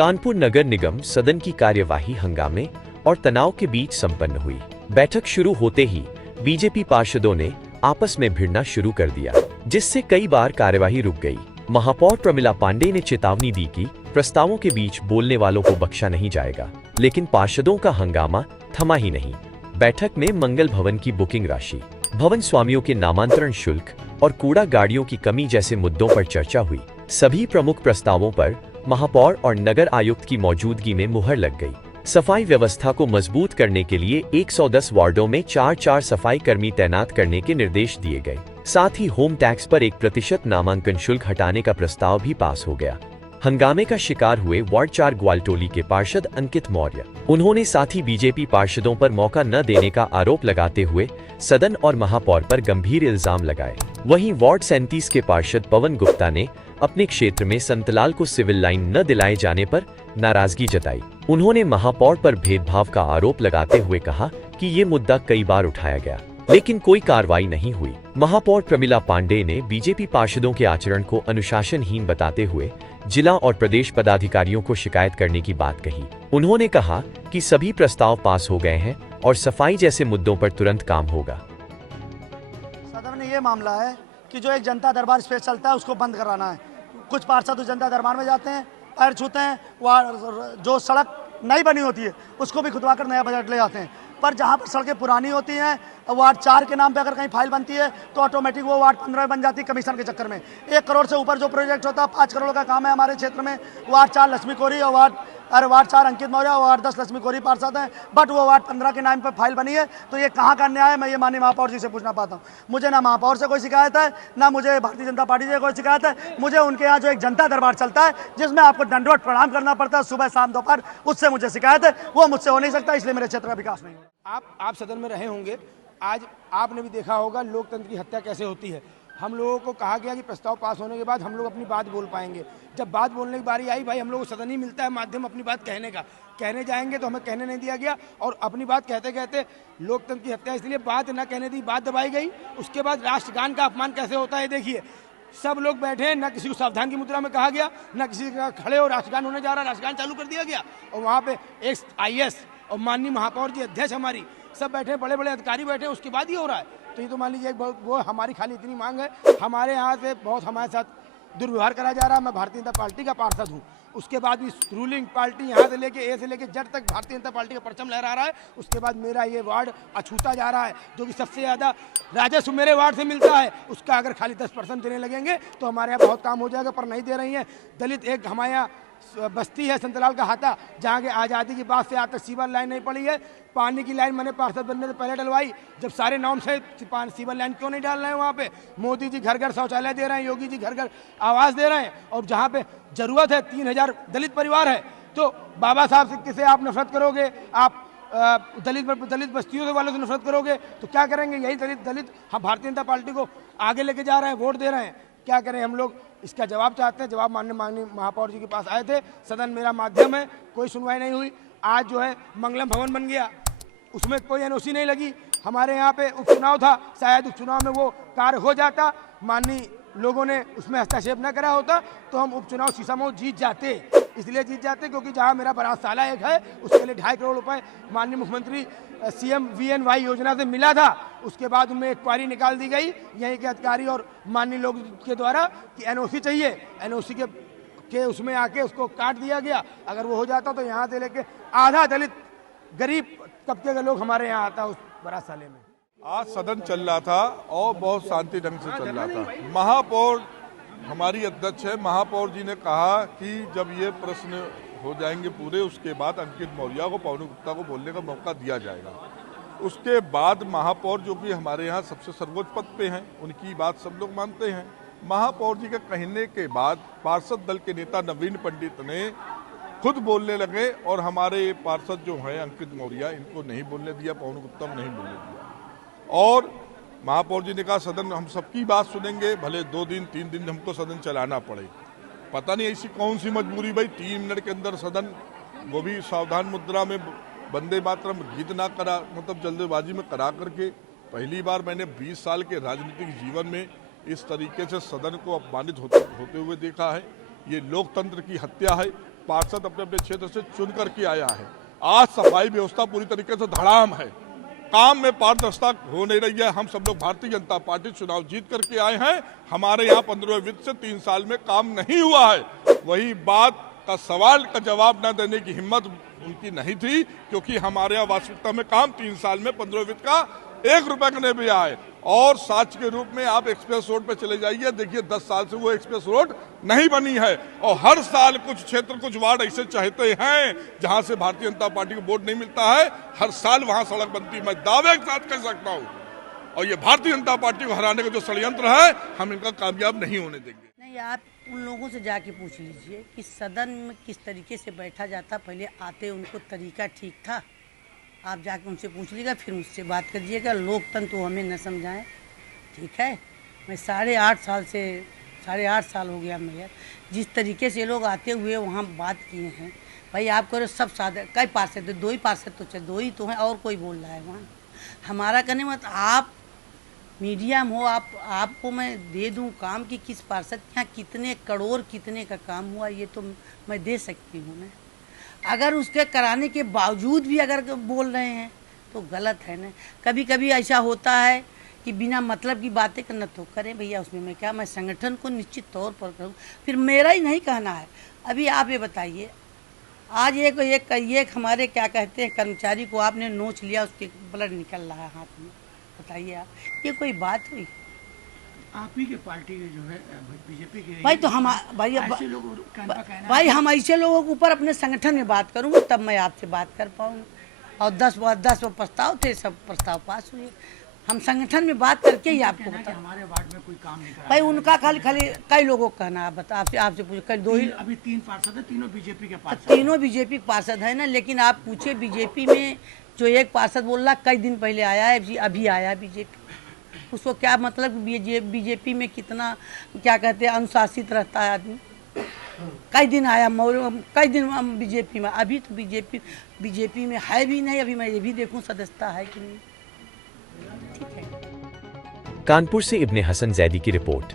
कानपुर नगर निगम सदन की कार्यवाही हंगामे और तनाव के बीच संपन्न हुई। बैठक शुरू होते ही बीजेपी पार्षदों ने आपस में भिड़ना शुरू कर दिया, जिससे कई बार कार्यवाही रुक गई। महापौर प्रमिला पांडे ने चेतावनी दी कि प्रस्तावों के बीच बोलने वालों को बख्शा नहीं जाएगा, लेकिन पार्षदों का हंगामा थमा ही नहीं। बैठक में मंगल भवन की बुकिंग राशि, भवन स्वामियों के नामांतरण शुल्क और कूड़ा गाड़ियों की कमी जैसे मुद्दों पर चर्चा हुई। सभी प्रमुख प्रस्तावों पर महापौर और नगर आयुक्त की मौजूदगी में मुहर लग गई। सफाई व्यवस्था को मजबूत करने के लिए 110 वार्डों में 4 सफाई कर्मी तैनात करने के निर्देश दिए गए। साथ ही होम टैक्स पर 1% नामांकन शुल्क हटाने का प्रस्ताव भी पास हो गया। हंगामे का शिकार हुए वार्ड 4 ग्वालटोली के पार्षद अंकित मौर्य। उन्होंने साथी बीजेपी पार्षदों पर मौका न देने का आरोप लगाते हुए सदन और महापौर पर गंभीर इल्जाम लगाए। वहीं वार्ड 37 के पार्षद पवन गुप्ता ने अपने क्षेत्र में संतलाल को सिविल लाइन न दिलाए जाने पर नाराजगी जताई। उन्होंने महापौर पर भेदभाव का आरोप लगाते हुए कहा कि ये मुद्दा कई बार उठाया गया, लेकिन कोई कार्रवाई नहीं हुई। महापौर प्रमिला पांडे ने बीजेपी पार्षदों के आचरण को अनुशासनहीन बताते हुए जिला और प्रदेश पदाधिकारियों को शिकायत करने की बात कही। उन्होंने कहा कि सभी प्रस्ताव पास हो गए हैं और सफाई जैसे मुद्दों पर तुरंत काम होगा। सदन में ये मामला है कि जो एक जनता दरबार स्पेस चलता है उसको बंद कराना है। कुछ पार्षद उस जनता दरबार में जाते हैं, पैर छूते हैं, वहाँ जो सड़क नई बनी होती है उसको भी खुदवा कर नया बजट ले आते हैं। पर जहाँ पर सड़कें पुरानी होती हैं, वार्ड 4 के नाम पे अगर कहीं फाइल बनती है तो ऑटोमेटिक वो वार्ड 15 में बन जाती है कमीशन के चक्कर में। 1 करोड़ से ऊपर जो प्रोजेक्ट होता है, 5 करोड़ का काम है हमारे क्षेत्र में। वार्ड 4 लक्ष्मी कोरी और वार्ड 4 अंकित मौर्य और वार्ड 10 लक्ष्मी कोरी पार्षद हैं, बट वो वार्ड 15 के नाम पर फाइल बनी है। तो ये कहाँ का न्याय है, मैं ये माननीय महापौर जी से पूछना पाता हूँ। मुझे ना महापौर से कोई शिकायत है, ना मुझे भारतीय जनता पार्टी से कोई शिकायत है। मुझे उनके यहाँ जो एक जनता दरबार चलता है जिसमें आपको दंडवत प्रणाम करना पड़ता है सुबह शाम दोपहर, उससे मुझे शिकायत है। वो मुझसे हो नहीं सकता, इसलिए मेरे क्षेत्र का विकास नहीं होगा। आप सदन में रहे होंगे, आज आपने भी देखा होगा लोकतंत्र की हत्या कैसे होती है। हम लोगों को कहा गया कि प्रस्ताव पास होने के बाद हम लोग अपनी बात बोल पाएंगे। जब बात बोलने की बारी आई, भाई हम लोग को सदन ही मिलता है माध्यम अपनी बात कहने का, कहने जाएंगे तो हमें कहने नहीं दिया गया और अपनी बात कहते कहते लोकतंत्र की हत्या। इसलिए बात न कहने दी, बात दबाई गई। उसके बाद राष्ट्रगान का अपमान कैसे होता है देखिए। सब लोग बैठे, न किसी को सावधान की मुद्रा में कहा गया, न किसी का खड़े हो राष्ट्रगान होने जा रहा, राष्ट्रगान चालू कर दिया गया। और वहाँ पे एक IAS और माननीय महापौर जी अध्यक्ष हमारी सब बैठे, बड़े बड़े अधिकारी बैठे, उसके बाद ही हो रहा है। तो ये तो मान लीजिए वो हमारी खाली इतनी मांग है, हमारे यहाँ से बहुत हमारे साथ दुर्व्यवहार करा जा रहा है। मैं भारतीय जनता पार्टी का पार्षद हूँ, उसके बाद भी रूलिंग पार्टी यहाँ से लेके ए से लेके जेड तक भारतीय जनता पार्टी का परचम लहरा रहा है। उसके बाद मेरा ये वार्ड अछूता जा रहा है, जो कि सबसे ज़्यादा राजस्व मेरे वार्ड से मिलता है। उसका अगर खाली 10% देने लगेंगे तो हमारे यहाँ बहुत काम हो जाएगा, पर नहीं दे रही हैं। दलित एक हमारे यहाँ बस्ती है संतलाल का हाथा, जहाँ के आज़ादी की बात से आज तक सीवर लाइन नहीं पड़ी है। पानी की लाइन मैंने पार्षद बनने से पहले डलवाई, जब सारे नाम से सीवर लाइन क्यों नहीं डाल रहे हैं वहाँ पे। मोदी जी घर घर शौचालय दे रहे हैं, योगी जी घर घर आवास दे रहे हैं, और जहाँ पे जरूरत है 3000 दलित परिवार है, तो बाबा साहब से आप नफरत करोगे, आप दलित बस्तियों वालों से नफरत करोगे, तो क्या करेंगे। यही दलित हम भारतीय जनता पार्टी को आगे लेके जा रहे हैं, वोट दे रहे हैं, क्या करें हम लोग। इसका जवाब चाहते हैं। जवाब माननीय महापौर जी के पास आए थे, सदन मेरा माध्यम है, कोई सुनवाई नहीं हुई। आज जो है मंगलम भवन बन गया, उसमें कोई NOC नहीं लगी। हमारे यहाँ पे उपचुनाव था, शायद उपचुनाव में वो कार्य हो जाता, माननीय लोगों ने उसमें हस्तक्षेप न करा होता तो हम उपचुनाव शीशामऊ जीत जाते। इसलिए जीत जाते क्योंकि जहाँ मेरा बरातशाला एक है उसके लिए 2.5 करोड़ रुपए माननीय मुख्यमंत्री CM VNY योजना से मिला था। उसके बाद उनमें एक क्वारी निकाल दी गई यहीं के अधिकारी और माननीय लोग के द्वारा कि NOC चाहिए। NOC के उसमें आके उसको काट दिया गया। अगर वो हो जाता तो यहाँ से लेके आधा दलित गरीब तबके के लोग हमारे यहाँ आता उस बरातशाले में। आज सदन चल रहा था और बहुत शांति ढंग से चल रहा था। महापौर हमारी अध्यक्ष है, महापौर जी ने कहा कि जब ये प्रश्न हो जाएंगे पूरे, उसके बाद अंकित मौर्य को, पवन गुप्ता को बोलने का मौका दिया जाएगा। उसके बाद महापौर जो कि हमारे यहाँ सबसे सर्वोच्च पद पे हैं, उनकी बात सब लोग मानते हैं। महापौर जी के कहने के बाद पार्षद दल के नेता नवीन पंडित ने खुद बोलने लगे और हमारे पार्षद जो हैं अंकित मौर्य, इनको नहीं बोलने दिया, पवन गुप्ता को नहीं बोलने दिया। और महापौर जी ने कहा सदन हम सबकी बात सुनेंगे, भले 2 दिन 3 दिन हमको सदन चलाना पड़े। पता नहीं ऐसी कौन सी मजबूरी भाई, 3 मिनट के अंदर सदन, वो भी सावधान मुद्रा में वंदे मातरम गीत ना करा, मतलब जल्दबाजी में करा करके। पहली बार मैंने 20 साल के राजनीतिक जीवन में इस तरीके से सदन को अपमानित होते हुए देखा है। ये लोकतंत्र की हत्या है। पार्षद अपने अपने क्षेत्र से चुन करके आया है। आज सफाई व्यवस्था पूरी तरीके से धड़ाम है, काम में पारदर्शिता हो नहीं रही है। हम सब लोग भारतीय जनता पार्टी चुनाव जीत करके आए हैं, हमारे यहाँ 15वें वित्त से 3 साल में काम नहीं हुआ है। वही बात का सवाल का जवाब न देने की हिम्मत उनकी नहीं थी, क्योंकि हमारे यहाँ वास्तविकता में काम 3 साल में 15वें वित्त का 1 रुपए का नहीं भी आए। और साक्ष्य के रूप में आप एक्सप्रेस रोड पे चले जाइए, देखिए 10 साल से वो एक्सप्रेस रोड नहीं बनी है। और हर साल कुछ क्षेत्र कुछ वार्ड ऐसे चाहते हैं जहां से भारतीय जनता पार्टी को वोट नहीं मिलता है, हर साल वहां सड़क बनती है। मैं दावे के साथ कह सकता हूं, और ये भारतीय जनता पार्टी को हराने का जो षड्यंत्र है, हम इनका कामयाब नहीं होने देंगे। नहीं, आप उन लोगों से जाके पूछ लीजिए कि सदन में किस तरीके से बैठा जाता। पहले आते उनको तरीका ठीक था, आप जाके उनसे पूछ लीजिएगा, फिर मुझसे बात करिएगा। लोकतंत्र तो हमें न समझाएं, ठीक है। मैं 8.5 साल हो गया मेयर, जिस तरीके से लोग आते हुए वहाँ बात किए हैं, भाई आप करो सब साधे कई पार्षद थे, 2 ही पार्षद तो चाहिए, 2 ही तो हैं, और कोई बोल रहा है वहाँ। हमारा कहने मत, आप मीडिया में हो, आपको मैं दे दूं काम कि किस पार्षद के यहाँ कितने करोड़ कितने का काम हुआ, ये तो मैं दे सकती हूँ। मैं अगर उसके कराने के बावजूद भी अगर बोल रहे हैं तो गलत है ना। कभी कभी ऐसा होता है कि बिना मतलब की बातें करना तो करें भैया, उसमें मैं क्या, मैं संगठन को निश्चित तौर पर करूँ, फिर मेरा ही नहीं कहना है। अभी आप ये बताइए, आज एक हमारे क्या कहते हैं कर्मचारी को आपने नोच लिया, उसके ब्लड निकल रहा है हाथ में, बताइए आप, ये कोई बात हुई? आप ही के पार्टी के जो है बीजेपी के भाई तो हम भाई ऐसे लोग भाई हम ऐसे लोगों के ऊपर अपने संगठन में बात करूँगा तब मैं आपसे बात कर पाऊँगा। और 10 प्रस्ताव थे, सब प्रस्ताव पास हुए। हम संगठन में बात करके ही आपको बता, हमारे वार्ड में कोई काम नहीं करा। भाई उनका खाली कई लोगों को कहना है, बता आपसे पूछ कल 2 ही अभी 3 पार्षद है, तीनों बीजेपी के पार्षद, तीनों बीजेपी पार्षद है ना। लेकिन आप पूछे बीजेपी में जो एक पार्षद बोल रहा कई दिन पहले आया है, अभी आया बीजेपी, उसको क्या मतलब बीजेपी में कितना क्या कहते हैं अनुशासित रहता है आदमी। कई दिन आया, कई दिन बीजेपी में, अभी तो बीजेपी में है भी नहीं। अभी मैं ये भी देखूं सदस्यता है कि नहीं। ठीक है। कानपुर से इब्ने हसन जैदी की रिपोर्ट।